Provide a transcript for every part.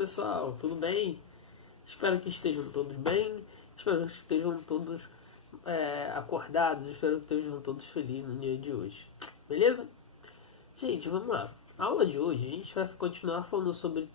pessoal, tudo bem? Espero que estejam todos bem, espero que estejam todos acordados, espero que estejam todos felizes no dia de hoje, beleza? Gente, vamos lá. A aula de hoje a gente vai continuar falando sobre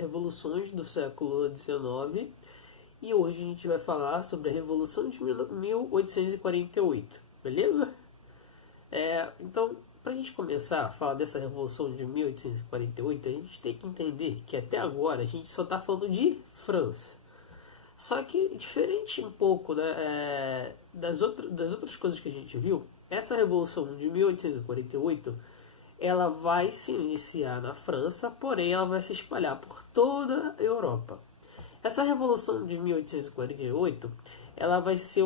revoluções do século XIX e hoje a gente vai falar sobre a Revolução de 1848, beleza? Então, para a gente começar a falar dessa Revolução de 1848, a gente tem que entender que até agora a gente só está falando de França. Só que, diferente um pouco das outras coisas que a gente viu, essa Revolução de 1848 ela vai se iniciar na França, porém ela vai se espalhar por toda a Europa. Essa Revolução de 1848 ela vai ser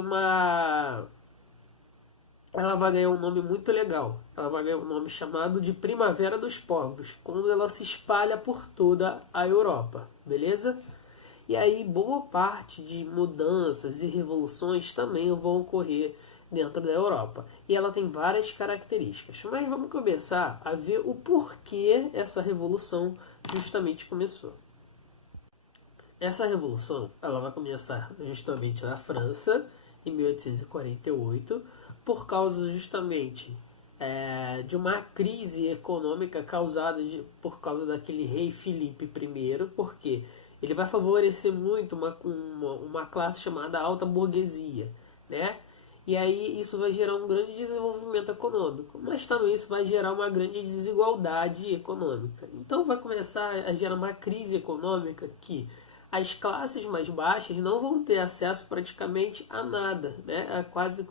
ela vai ganhar um nome muito legal. Ela vai ganhar um nome chamado de Primavera dos Povos, quando ela se espalha por toda a Europa, beleza? E aí boa parte de mudanças e revoluções também vão ocorrer dentro da Europa. E ela tem várias características. Mas vamos começar a ver o porquê essa revolução justamente começou. Essa revolução ela vai começar justamente na França, em 1848, por causa justamente de uma crise econômica causada por causa daquele rei Filipe I, porque ele vai favorecer muito uma classe chamada alta burguesia, né? E aí isso vai gerar um grande desenvolvimento econômico, mas também isso vai gerar uma grande desigualdade econômica. Então vai começar a gerar uma crise econômica que as classes mais baixas não vão ter acesso praticamente a nada, né? A quase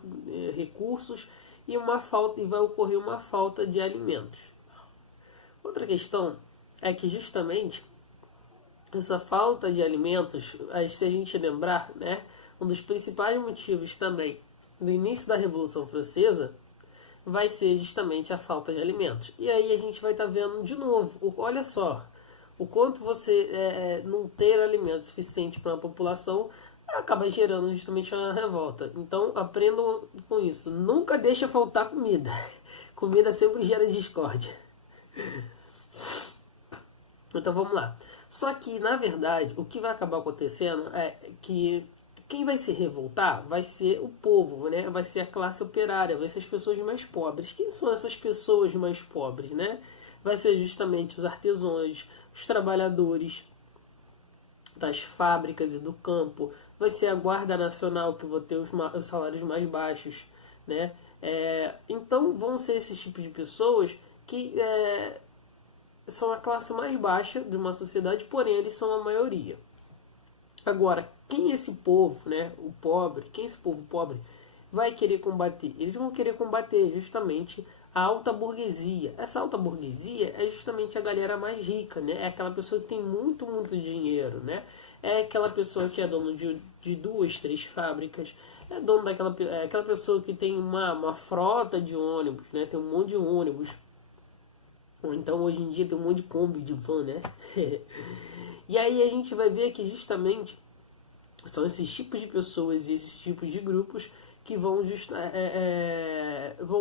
recursos e vai ocorrer uma falta de alimentos. Outra questão é que justamente essa falta de alimentos, se a gente lembrar, né, um dos principais motivos também do início da Revolução Francesa vai ser justamente a falta de alimentos. E aí a gente vai estar vendo de novo, olha só, o quanto você não ter alimento suficiente para a população acaba gerando justamente uma revolta. Então aprendam com isso. Nunca deixa faltar comida. Comida sempre gera discórdia. Então vamos lá. Só que, na verdade, o que vai acabar acontecendo é que quem vai se revoltar vai ser o povo, né? Vai ser a classe operária, vai ser as pessoas mais pobres. Quem são essas pessoas mais pobres, né? Vai ser justamente os artesãos, os trabalhadores das fábricas e do campo, vai ser a Guarda Nacional que vai ter os salários mais baixos, né? Então vão ser esses tipos de pessoas que são a classe mais baixa de uma sociedade, porém eles são a maioria. Agora, quem é esse povo, né, o pobre, quem é esse povo pobre vai querer combater? Eles vão querer combater justamente a alta burguesia. Essa alta burguesia é justamente a galera mais rica, né? É aquela pessoa que tem muito, muito dinheiro, né? É aquela pessoa que é dono de 2, 3 fábricas, é dono aquela pessoa que tem uma frota de ônibus, né? Tem um monte de ônibus. Ou então hoje em dia tem um monte de Kombi, de van, né? E aí a gente vai ver que justamente são esses tipos de pessoas e esses tipos de grupos que vão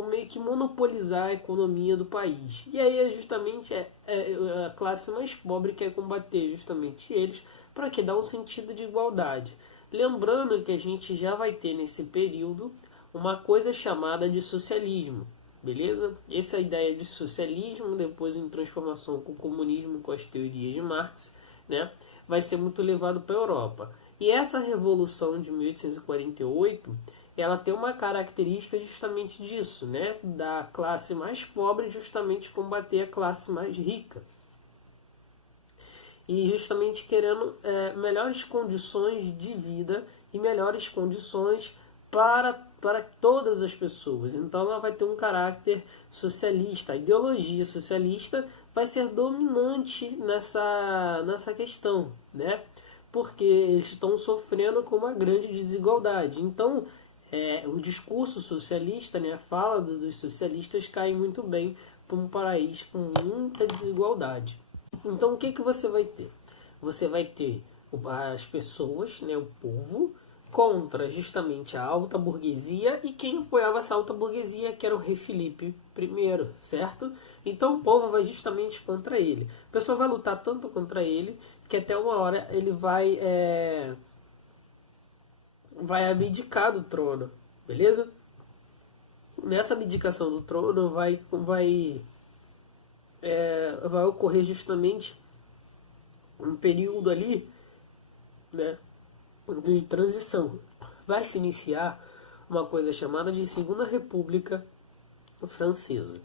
meio que monopolizar a economia do país. E aí é justamente a classe mais pobre que quer combater justamente eles para que dá um sentido de igualdade. Lembrando que a gente já vai ter nesse período uma coisa chamada de socialismo. Beleza? Essa é a ideia de socialismo, depois em transformação com o comunismo, com as teorias de Marx, né? Vai ser muito levado para a Europa. E essa revolução de 1848, ela tem uma característica justamente disso, né? Da classe mais pobre justamente combater a classe mais rica. E justamente querendo melhores condições de vida e melhores condições para todas as pessoas. Então ela vai ter um caráter socialista. A ideologia socialista vai ser dominante nessa questão, né? Porque eles estão sofrendo com uma grande desigualdade. Então o discurso socialista, né, a fala dos socialistas cai muito bem para um país com muita desigualdade. Então o que você vai ter? Você vai ter as pessoas, né, o povo, contra justamente a alta burguesia e quem apoiava essa alta burguesia, que era o rei Filipe I, certo? Então o povo vai justamente contra ele. O pessoal vai lutar tanto contra ele que até uma hora ele vai abdicar do trono, beleza? Nessa abdicação do trono vai ocorrer justamente um período ali, né, de transição. Vai se iniciar uma coisa chamada de Segunda República Francesa,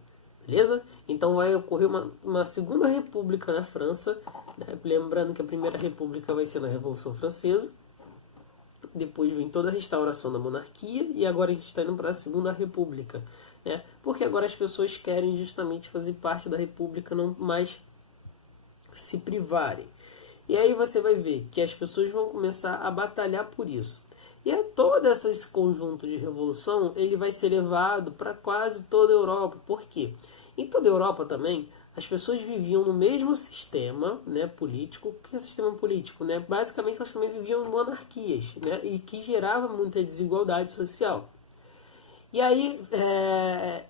beleza? Então vai ocorrer uma Segunda República na França, né? Lembrando que a Primeira República vai ser na Revolução Francesa, depois vem toda a restauração da monarquia e agora a gente está indo para a Segunda República, né? Porque agora as pessoas querem justamente fazer parte da República, não mais se privarem. E aí você vai ver que as pessoas vão começar a batalhar por isso. E é todo esse conjunto de revolução, ele vai ser levado para quase toda a Europa. Por quê? Em toda a Europa também, as pessoas viviam no mesmo sistema, né, político. O que é sistema político? Né? Basicamente, elas também viviam em monarquias, né, e que gerava muita desigualdade social. E aí,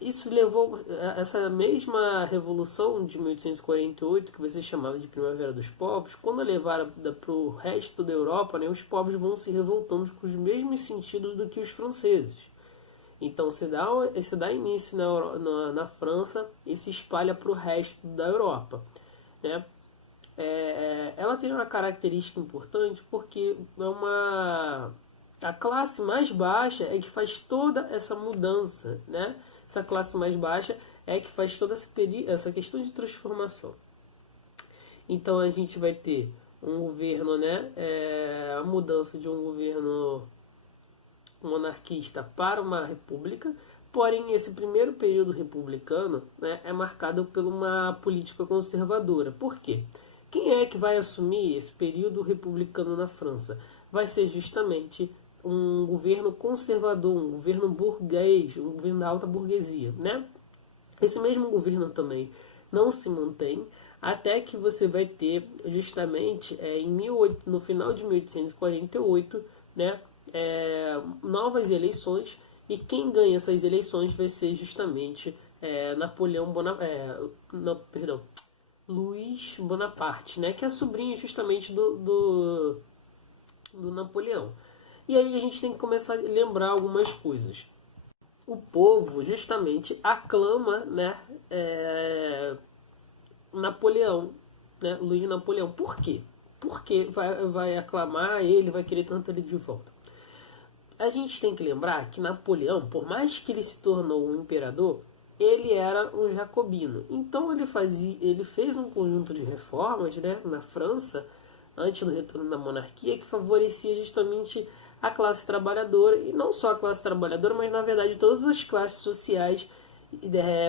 isso levou essa mesma revolução de 1848, que vai ser chamada de Primavera dos Povos, quando levaram para o resto da Europa, né, os povos vão se revoltando com os mesmos sentidos do que os franceses. Então, se dá início na França e se espalha para o resto da Europa, né? Ela tem uma característica importante porque a classe mais baixa é que faz toda essa mudança, né? Essa classe mais baixa é que faz toda essa questão de transformação. Então a gente vai ter um governo, né? A mudança de um governo monarquista para uma república, porém esse primeiro período republicano, né, é marcado por uma política conservadora. Por quê? Quem é que vai assumir esse período republicano na França? Vai ser justamente um governo conservador, um governo burguês, um governo da alta burguesia, né? Esse mesmo governo também não se mantém até que você vai ter justamente no final de 1848, né, novas eleições, e quem ganha essas eleições vai ser justamente Luiz Bonaparte, né, que é sobrinho justamente do Napoleão. E aí a gente tem que começar a lembrar algumas coisas. O povo justamente aclama, né, Napoleão, né, Luiz Napoleão. Por quê? Porque vai aclamar ele, vai querer tanto ele de volta. A gente tem que lembrar que Napoleão, por mais que ele se tornou um imperador, ele era um jacobino. Então ele fez um conjunto de reformas, né, na França, antes do retorno da monarquia, que favorecia justamente a classe trabalhadora, e não só a classe trabalhadora, mas na verdade todas as classes sociais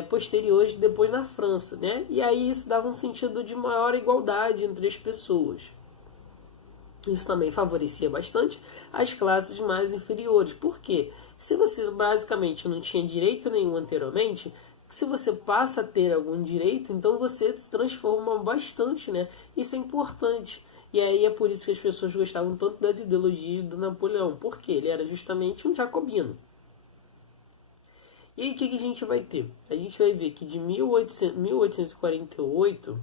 posteriores depois na França, né? E aí isso dava um sentido de maior igualdade entre as pessoas. Isso também favorecia bastante as classes mais inferiores. Por quê? Se você basicamente não tinha direito nenhum anteriormente, se você passa a ter algum direito, então você se transforma bastante, né? Isso é importante. E aí é por isso que as pessoas gostavam tanto das ideologias do Napoleão, porque ele era justamente um jacobino. E aí o que a gente vai ter? A gente vai ver que de 1848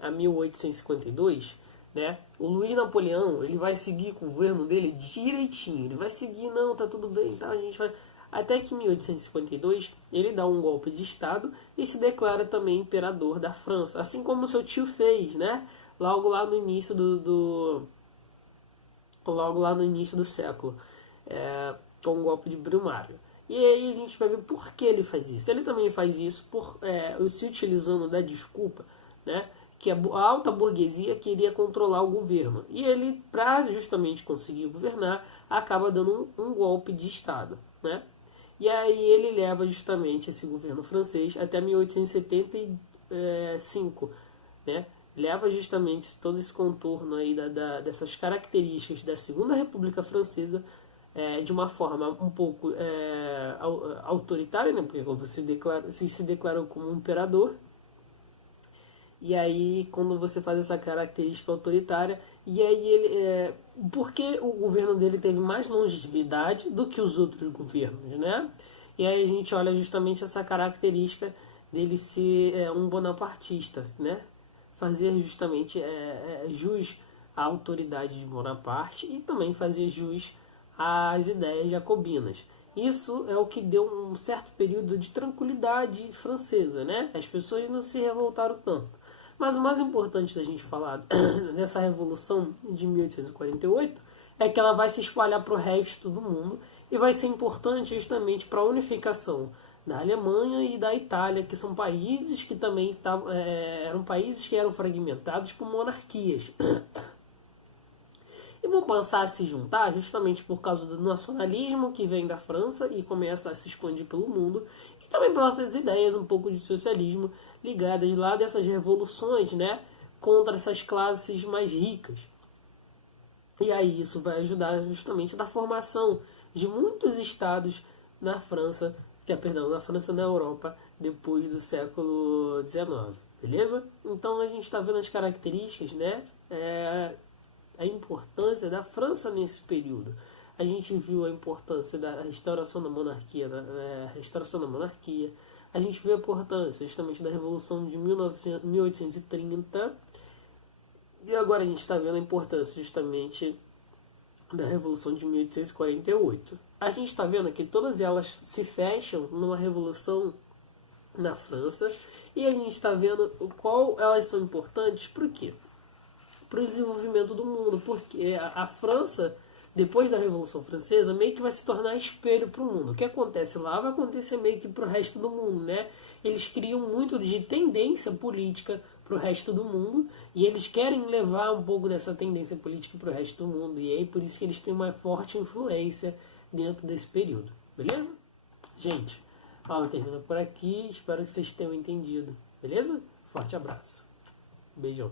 a 1852, né, o Luiz Napoleão ele vai seguir com o governo dele direitinho. Ele vai seguir, não, tá tudo bem, tá, a gente vai... Até que em 1852 ele dá um golpe de Estado e se declara também imperador da França, assim como seu tio fez, né? Logo lá no início do século, com o golpe de Brumário. E aí a gente vai ver por que ele faz isso. Ele também faz isso se utilizando da desculpa, né, que a alta burguesia queria controlar o governo. E ele, para justamente conseguir governar, acaba dando um golpe de Estado, né? E aí ele leva justamente esse governo francês até 1875, né? Leva justamente todo esse contorno aí dessas características da Segunda República Francesa de uma forma um pouco autoritária, né? Porque você se declarou como um imperador. E aí, quando você faz essa característica autoritária, e aí porque o governo dele teve mais longevidade do que os outros governos, né? E aí a gente olha justamente essa característica dele ser um bonapartista, né? Fazer justamente jus à autoridade de Bonaparte e também fazer jus às ideias jacobinas. Isso é o que deu um certo período de tranquilidade francesa, né? As pessoas não se revoltaram tanto. Mas o mais importante da gente falar dessa Revolução de 1848 é que ela vai se espalhar para o resto do mundo e vai ser importante justamente para a unificação da Alemanha e da Itália, que são países que também eram países que eram fragmentados por monarquias. E vão passar a se juntar justamente por causa do nacionalismo que vem da França e começa a se expandir pelo mundo, e também pelas ideias um pouco de socialismo ligadas lá dessas revoluções, né, contra essas classes mais ricas. E aí isso vai ajudar justamente na formação de muitos estados na França, na França na Europa, depois do século XIX, beleza? Então a gente está vendo as características, né? A importância da França nesse período. A gente viu a importância da restauração da monarquia, A gente viu a importância justamente da Revolução de 1830. E agora a gente está vendo a importância justamente da Revolução de 1848. A gente está vendo que todas elas se fecham numa revolução na França. E a gente está vendo qual elas são importantes. Por quê? Para o desenvolvimento do mundo, porque a França, depois da Revolução Francesa, meio que vai se tornar espelho para o mundo. O que acontece lá vai acontecer meio que para o resto do mundo, né? Eles criam muito de tendência política para o resto do mundo e eles querem levar um pouco dessa tendência política para o resto do mundo, e aí por isso que eles têm uma forte influência dentro desse período, beleza? Gente, a aula termina por aqui, espero que vocês tenham entendido, beleza? Forte abraço, beijão.